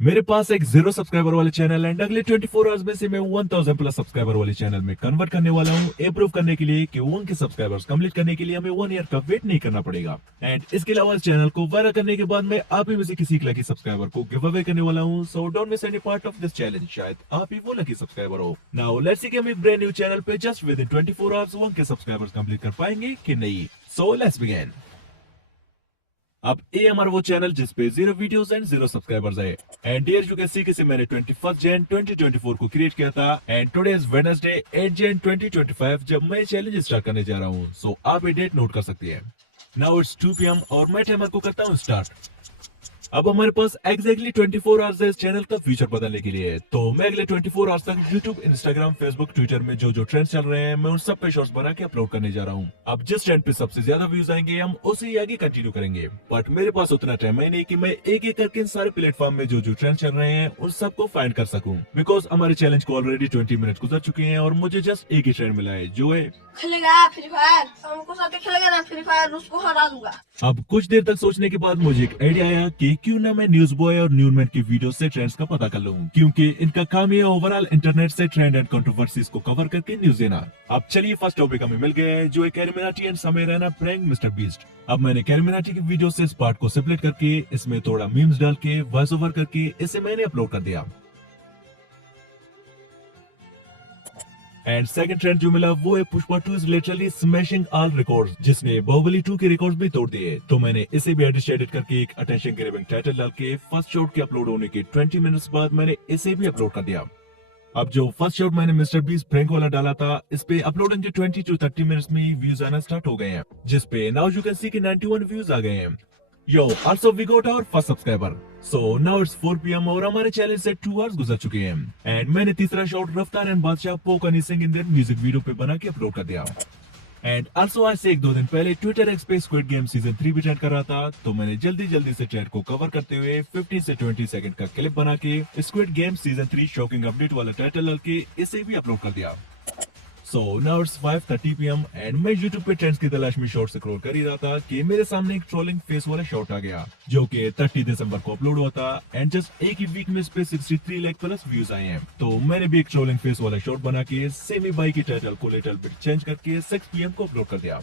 मेरे पास एक 0 सब्सक्राइबर वाले चैनल एंड अगले 24 आवर्स में से मैं 1000 प्लस सब्सक्राइबर वाले चैनल में कन्वर्ट करने वाला हूँ। ये प्रूव करने के लिए कि 1 के सब्सक्राइबर्स कंप्लीट करने के लिए हमें 1 ईयर का वेट नहीं करना पड़ेगा। एंड इसके अलावा इस चैनल को वायरल करने के बाद मैं आप ही में से किसी एक लकी सब्सक्राइबर को गिव अवे करने वाला हूँ। So don't miss any part of this challenge. शायद आप ही वो लकी सब्सक्राइबर हो। नाउ लेट्स सी कि हम एक ब्रांड न्यू चैनल पे जस्ट विद इन 24 आवर्स 1 के सब्सक्राइबर्स कंप्लीट कर पाएंगे कि नहीं। So let's begin. अब ये हमारा वो चैनल जिसपे 0 वीडियोस एंड 0 सब्सक्राइबर्स है। एंड डियर यू कैन सी किसे मैंने 21 जन 2024 को क्रिएट किया था एंड टुडे इज वेडनेसडे 8 जन 2025 जब मैं चैलेंज स्टार्ट करने जा रहा हूँ। सो आप ये डेट नोट कर सकती है। नाउ इट्स 2 PM और मैं टाइमर को करता हूँ स्टार्ट। अब हमारे पास एग्जैक्टली 24 आवर्स है इस चैनल का फ्यूचर बदलने के लिए। तो मैं अगले 24 आवर्स तक यूट्यूब, इंस्टाग्राम, फेसबुक, ट्विटर में जो जो ट्रेंड्स चल रहे हैं मैं उन सब पे शॉर्ट्स बना के अपलोड करने जा रहा हूँ। अब जिस ट्रेंड पे सबसे ज्यादा व्यूज आएंगे हम उसे ही आगे कंटिन्यू करेंगे। बट मेरे पास उतना टाइम है नहीं कि मैं एक एक करके इन सारे प्लेटफॉर्म में जो जो ट्रेंड चल रहे हैं उन सबको फाइंड कर सकूं। बिकॉज हमारे चैलेंज को ऑलरेडी 20 मिनट गुजर चुके हैं और मुझे जस्ट एक ही ट्रेंड मिला है जो है खेलेगा फ्री फायर, हमको साथ खेलेगा ना फ्री फायर, उसको हरा दूंगा। अब कुछ देर तक सोचने के बाद मुझे एक आइडिया आया कि क्यों ना मैं न्यूज बॉय और न्यूज़मैन की वीडियो से ट्रेंड्स का पता कर लूं, क्योंकि इनका काम है ओवरऑल इंटरनेट से ट्रेंड एंड कंट्रोवर्सीज को कवर करके न्यूज देना। अब चलिए फर्स्ट टॉपिक हमें मिल गया है जो है कैरिमिनाटी एंड समय रैना प्रैंक मिस्टर बीस्ट। अब मैंने कैरिमिनाटी की वीडियो से इस पार्ट को सेपरेट करके इसमें थोड़ा मीम्स डाल के वॉइस ओवर करके इसे मैंने अपलोड कर दिया। एंड सेकंड ट्रेंड जो मिला वो है Pushpa 2 is literally smashing all records, जिसने बाहुबली 2 के रिकॉर्ड्स भी तोड़ दिए। तो मैंने इसे भी एडिट करके एक अटेंशन ग्रैबिंग टाइटल डाल के फर्स्ट शॉट के अपलोड होने के 20 मिनट्स बाद मैंने इसे भी अपलोड कर दिया। अब जो फर्स्ट शॉट मैंने मिस्टर बीस्ट प्रैंक वाला डाला था इस पे अपलोडिंग के 20 to 30 मिनट्स में ही व्यूज आना स्टार्ट हो गए हैं, जिसपे नाउ यू कैन सी कि 91 व्यूज आ गए हैं। Yo also we got our first subscriber. So now it's 4 PM और हमारे चैलेंज से 2 आवर्स गुजर चुके हैं। एंड मैंने तीसरा शॉट रफ्तार एंड बादशाह पोक Honey Singh in their music video पे बना के अपलोड कर दिया। एंड आल्सो आज से 1-2 दिन पहले ट्विटर एक्स पे स्क्विड गेम सीजन 3 भी ट्रेंड कर रहा था, तो मैंने जल्दी से ट्रेंड को कवर करते हुए 15 से 20 सेकंड का क्लिप बना के squid game season 3 shocking update वाला टाइटल डाल के इसे भी अपलोड कर दिया। सो नाउ इट्स 5:30 PM एंड मैं YouTube पे ट्रेंड्स की तलाश में शॉर्ट स्क्रॉल कर ही रहा था कि मेरे सामने एक ट्रोलिंग फेस वाला शॉट आ गया जो कि 30 दिसंबर को अपलोड हुआ था। एंड जस्ट एक ही वीक में इस पे 63 लाख प्लस व्यूज आए हैं। तो मैंने भी एक ट्रोलिंग फेस वाला शॉट बना के सेमी बाई की टाइटल को लिटिल बिट चेंज करके 6 PM को अपलोड कर दिया।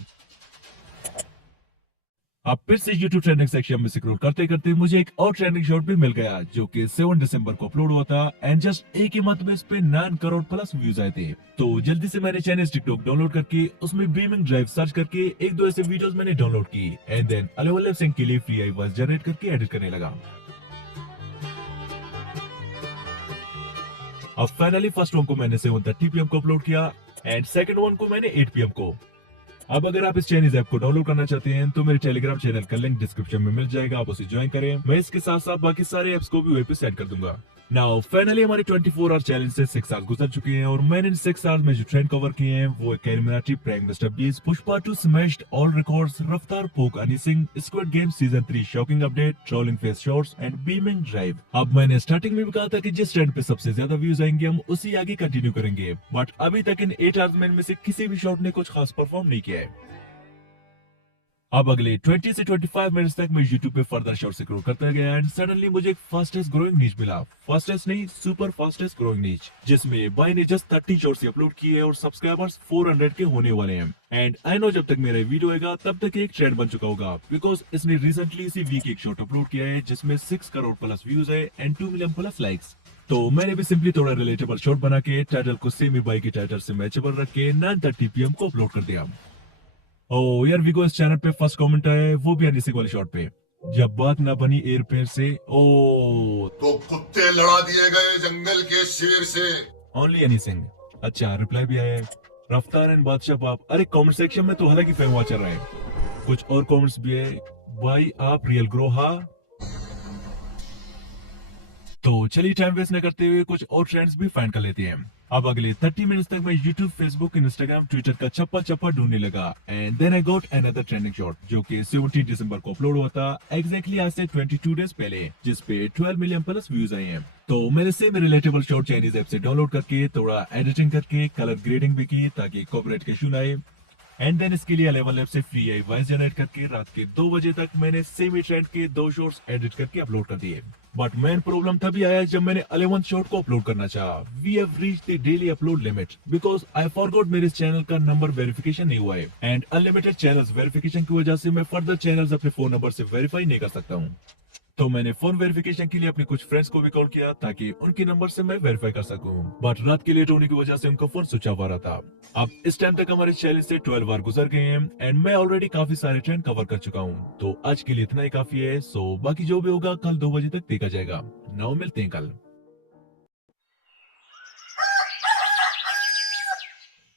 अब फिर से YouTube ट्रेंडिंग सेक्शन में स्क्रॉल करते करते मुझे एक और ट्रेंडिंग शॉट भी मिल गया जो कि 7 दिसंबर को अपलोड हुआ था। एंड जस्ट एक ही मंथ में इस पे 9 करोड़ प्लस व्यूज आए थे। तो जल्दी से मैंने चाइनीज टिकटॉक डाउनलोड करके उसमें बीमिंग ड्राइव सर्च करके एक दो ऐसे वीडियोस मैंने डाउनलोड की एंड देन अलग सिंह के लिए फ्री आई वॉइस जनरेट करके एडिट करने लगा। अब फाइनली फर्स्ट वन को मैंने 7:30 PM को अपलोड किया एंड सेकंड वन को मैंने 8 PM को। अब अगर आप इस चाइनीज ऐप को डाउनलोड करना चाहते हैं तो मेरे टेलीग्राम चैनल का लिंक डिस्क्रिप्शन में मिल जाएगा, आप उसे ज्वाइन करें। मैं इसके साथ साथ बाकी सारे ऐप्स को भी वहीं पे सेट कर दूंगा। नाउ फाइनली हमारे 24 आवर चैलेंज से 6 आवर्स गुजर चुके हैं और मैंने इन 6 आवर्स में जो ट्रेंड कवर किए हैं वो CarryMinati prank Mister Beast, Pushpa 2 smashed all records, Raftaar poke Honey Singh, squid game season 3 shocking update, trolling face shorts and beaming drive. अब मैंने स्टार्टिंग में भी कहा था कि जिस ट्रेंड पे सबसे ज्यादा व्यूज आएंगे हम उसी आगे कंटिन्यू करेंगे, बट अभी तक इन 8 आवर्स में से किसी भी शॉट ने कुछ खास परफॉर्म नहीं किया है। अब अगले 20 से 25 मिनट्स तक मैं YouTube पे फर्दर शॉर्ट स्क्रॉल करता गया एंड सडनली मुझे एक फास्टेस्ट ग्रोइंग नीच मिला। फास्टेस्ट नहीं, सुपर फास्टेस्ट ग्रोइंग नीच, जिसमें भाई ने जस्ट 30 शॉर्ट्स अपलोड किए हैं और सब्सक्राइबर्स 400 के होने वाले हैं। एंड आई नो जब तक मेरा वीडियो आएगा तब तक एक ट्रेंड बन चुका होगा, बिकॉज इसने रिसेंटली इसी वीक एक शॉर्ट अपलोड किया है जिसमें 6 करोड़ प्लस व्यूज है एंड 2 मिलियन प्लस लाइक्स। तो मैंने भी सिंपली थोड़ा रिलेटेबल शॉर्ट बना के टाइटल को सेमी बाई की टाइटल से मैचेबल रख के 9:30 PM को अपलोड कर दिया। ओ यार विको इस चैनल पे फर्स्ट कमेंट आया है वो भी हनी सिंह वाले शॉट पे, जब बात ना बनी एयरपेयर से ओ तो कुत्ते लड़ा दिए गए जंगल के शेर से। ओनली हनी सिंह। अच्छा रिप्लाई भी आया है रफ्तार एंड बादशाह बाप। अरे कमेंट सेक्शन में तो हालांकि फैन वॉच चल रहा है, कुछ और कमेंट्स भी है भाई आप रियल ग्रो हा। तो चलिए टाइम वेस्ट न करते हुए कुछ और ट्रेंड्स भी फाइंड कर लेते हैं। अब अगले 30 मिनट्स तक मैं YouTube, Facebook, Instagram, Twitter का चप्पा ढूंढने लगा and then I got another trending short जो कि 17 दिसंबर को अपलोड हुआ था, एग्जैक्टली आज से 22 डेज पहले, जिसपे 12 मिलियन प्लस व्यूज आए हैं। तो मैंने same relatable shot Chinese app से डाउनलोड करके थोड़ा एडिटिंग करके कलर ग्रेडिंग भी की ताकि कॉपीराइट का इशू ना आए। एंड देन इसके लिए 11 लैब से फ्री आई वॉइस जनरेट करके रात के 2 बजे तक मैंने सेमी ट्रेंड के 2 शॉर्ट्स एडिट करके अपलोड कर दिए। बट मेन प्रॉब्लम तभी आया जब मैंने 11th शॉर्ट को अपलोड करना चाहा। We have reached the daily upload limit because I forgot मेरे चैनल का नंबर वेरिफिकेशन नहीं हुआ है एंड अनलिमिटेड चैनल्स वेरिफिकेशन की वजह से मैं फर्दर चैनल्स अपने फोन नंबर से वेरीफाई नहीं कर सकता हूँ। तो मैंने फोन वेरिफिकेशन के लिए अपने कुछ फ्रेंड्स को भी कॉल किया ताकि उनके नंबर से मैं वेरीफाई कर सकूं। बट रात के लेट होने की वजह से उनका फोन स्विच ऑफ आ रहा था। अब इस टाइम तक हमारे चैलेंज से 12 बार गुजर गए हैं एंड मैं ऑलरेडी काफी सारे ट्रेंड कवर कर चुका हूँ। तो आज के लिए इतना ही काफी है। सो बाकी जो भी होगा कल 2 बजे तक देखा जाएगा। नाउ मिलते हैं कल।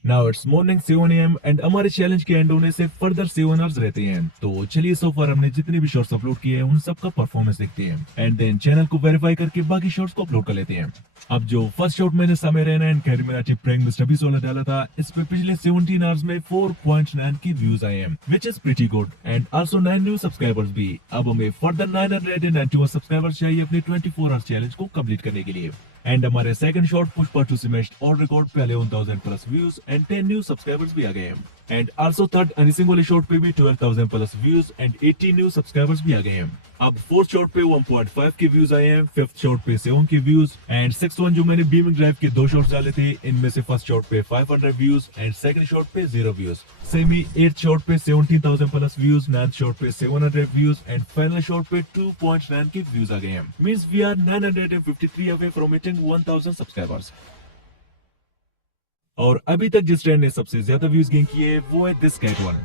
Now it's morning 7 AM and हमारे चैलेंज के एंड होने से फर्दर 7 आवर्स रहते हैं। तो चलिए सो फार हमने जितने भी शॉर्ट्स अपलोड किए हैं उन सब का परफॉर्मेंस देखते हैं एंड देन चैनल को वेरीफाई करके बाकी शॉर्ट्स को अपलोड कर लेते हैं। अब जो फर्स्ट शॉट मैंने समय Raina and carry Minati prank Mister beast वाला डाला था, इस पे पिछले 17 आवर्स में 4.9 की व्यूज आए हैं which is pretty good and also 9 new subscribers भी। अब हमें फर्दर 991 सब्सक्राइबर्स चाहिए अपने 24 आवर्स चैलेंज को कंप्लीट करने के लिए। एंड हमारे second shot Pushpa 2 smashed all record पे 11,000 plus views and 10 new subscribers भी आ गए हैं। एंड आल्सो थर्ड अनिसिंग वाले शॉट पे भी 12,000 plus views and 80 new subscribers भी आ गए हैं। अब फोर्थ शॉट पे 1.5 के व्यूज आए हैं, फिफ्थ शॉट पे 7 के व्यूज एंड सिक्स्थ वन जो मैंने बीमिंग ड्राइव के 2 शॉट्स डाले थे, इनमें से फर्स्ट शॉट पे 500 व्यूज एंड सेकंड शॉट पे 0 व्यूज। सेमी 8th शॉट पे 17,000 प्लस व्यूज, 9th शॉट पे 700 व्यूज एंड फाइनल शॉट पे 2.9 के व्यूज आ गए हैं। Means we are 953 away from hitting 1000 subscribers. और अभी तक जिस ट्रेंड ने सबसे ज्यादा व्यूज गेन किए वो है दिस कैट वन।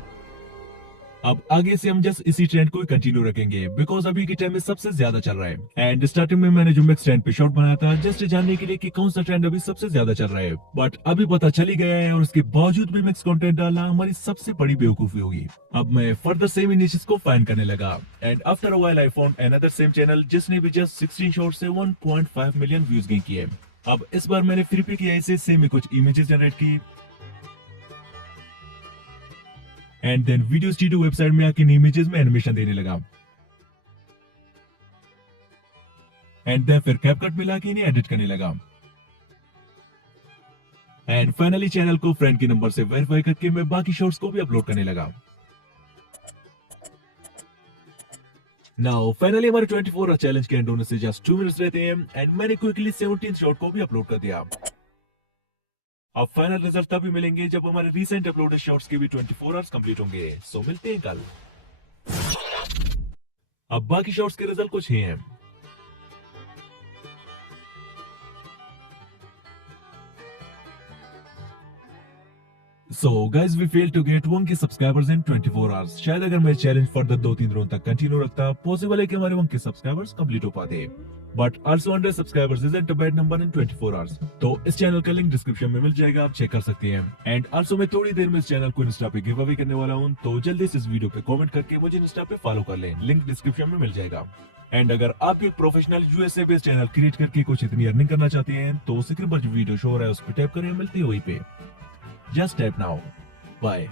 अब आगे से हम जस्ट इसी ट्रेंड को कंटिन्यू रखेंगे बिकॉज अभी के टाइम में सबसे ज्यादा चल रहा है। एंड स्टार्टिंग में मैंने जो मिक्स ट्रेंड पे शॉट बनाया था जस्ट जानने के लिए कि कौन सा ट्रेंड अभी सबसे ज्यादा चल रहा है, बट अभी पता चल ही गया है और उसके बावजूद भी मिक्स कंटेंट डालना हमारी सबसे बड़ी बेवकूफी होगी। अब मैं फर्दर सेम निशेस को फाइंड करने लगा and after a while I found another same channel जिसने भी जस्ट 16 शॉट से 1.5 मिलियन व्यूज गेन किए। अब इस बार मैंने फिर भी किया इसे सेम ही कुछ इमेजेस जनरेट की and then video studio website में आके इमेजेस में एनिमेशन देने लगा एंड देन फिर कैपकट में लाके इन्हें एडिट करने लगा एंड फाइनली चैनल को फ्रेंड के नंबर से वेरीफाई करके मैं बाकी शॉट्स को भी अपलोड करने लगा। नाउ फाइनली हमारे 24 आवर चैलेंज के एंड होने से जस्ट 2 मिनट्स रहते हैं एंड मैंने क्विकली 17th शॉट को भी अपलोड कर दिया। अब फाइनल रिजल्ट तभी मिलेंगे जब हमारे रीसेंट अपलोडेड शॉट्स के भी 24 आवर्स कंप्लीट होंगे। सो मिलते हैं कल। अब बाकी शॉट्स के रिजल्ट कुछ ही हैं। So guys, we failed to get 1K subscribers in 24 hours. शायद अगर मैं चैलेंज फर्दर 2-3 दिनों तक कंटिन्यू रखता पॉसिबल है कि हमारे 1K सब्सक्राइबर्स कंप्लीट हो पाते। But also 100 subscribers isn't a bad number in 24 hours. तो इस चैनल का लिंक डिस्क्रिप्शन में मिल जाएगा, आप चेक कर सकते हैं। एंड also मैं थोड़ी देर में इस चैनल को इंस्टा पे गिव अवे करने वाला हूँ, तो जल्दी से इस वीडियो पे कमेंट करके मुझे इंस्टा पे फॉलो कर लें, लिंक डिस्क्रिप्शन में मिल जाएगा। एंड अगर आप भी professional USA based channel create करके कुछ इतनी अर्निंग करना चाहते हैं तो स्क्रीन पर जो वीडियो शो हो रहा है उस पर टैप करें, मिलती है वहीं पे। Just tap now. Bye.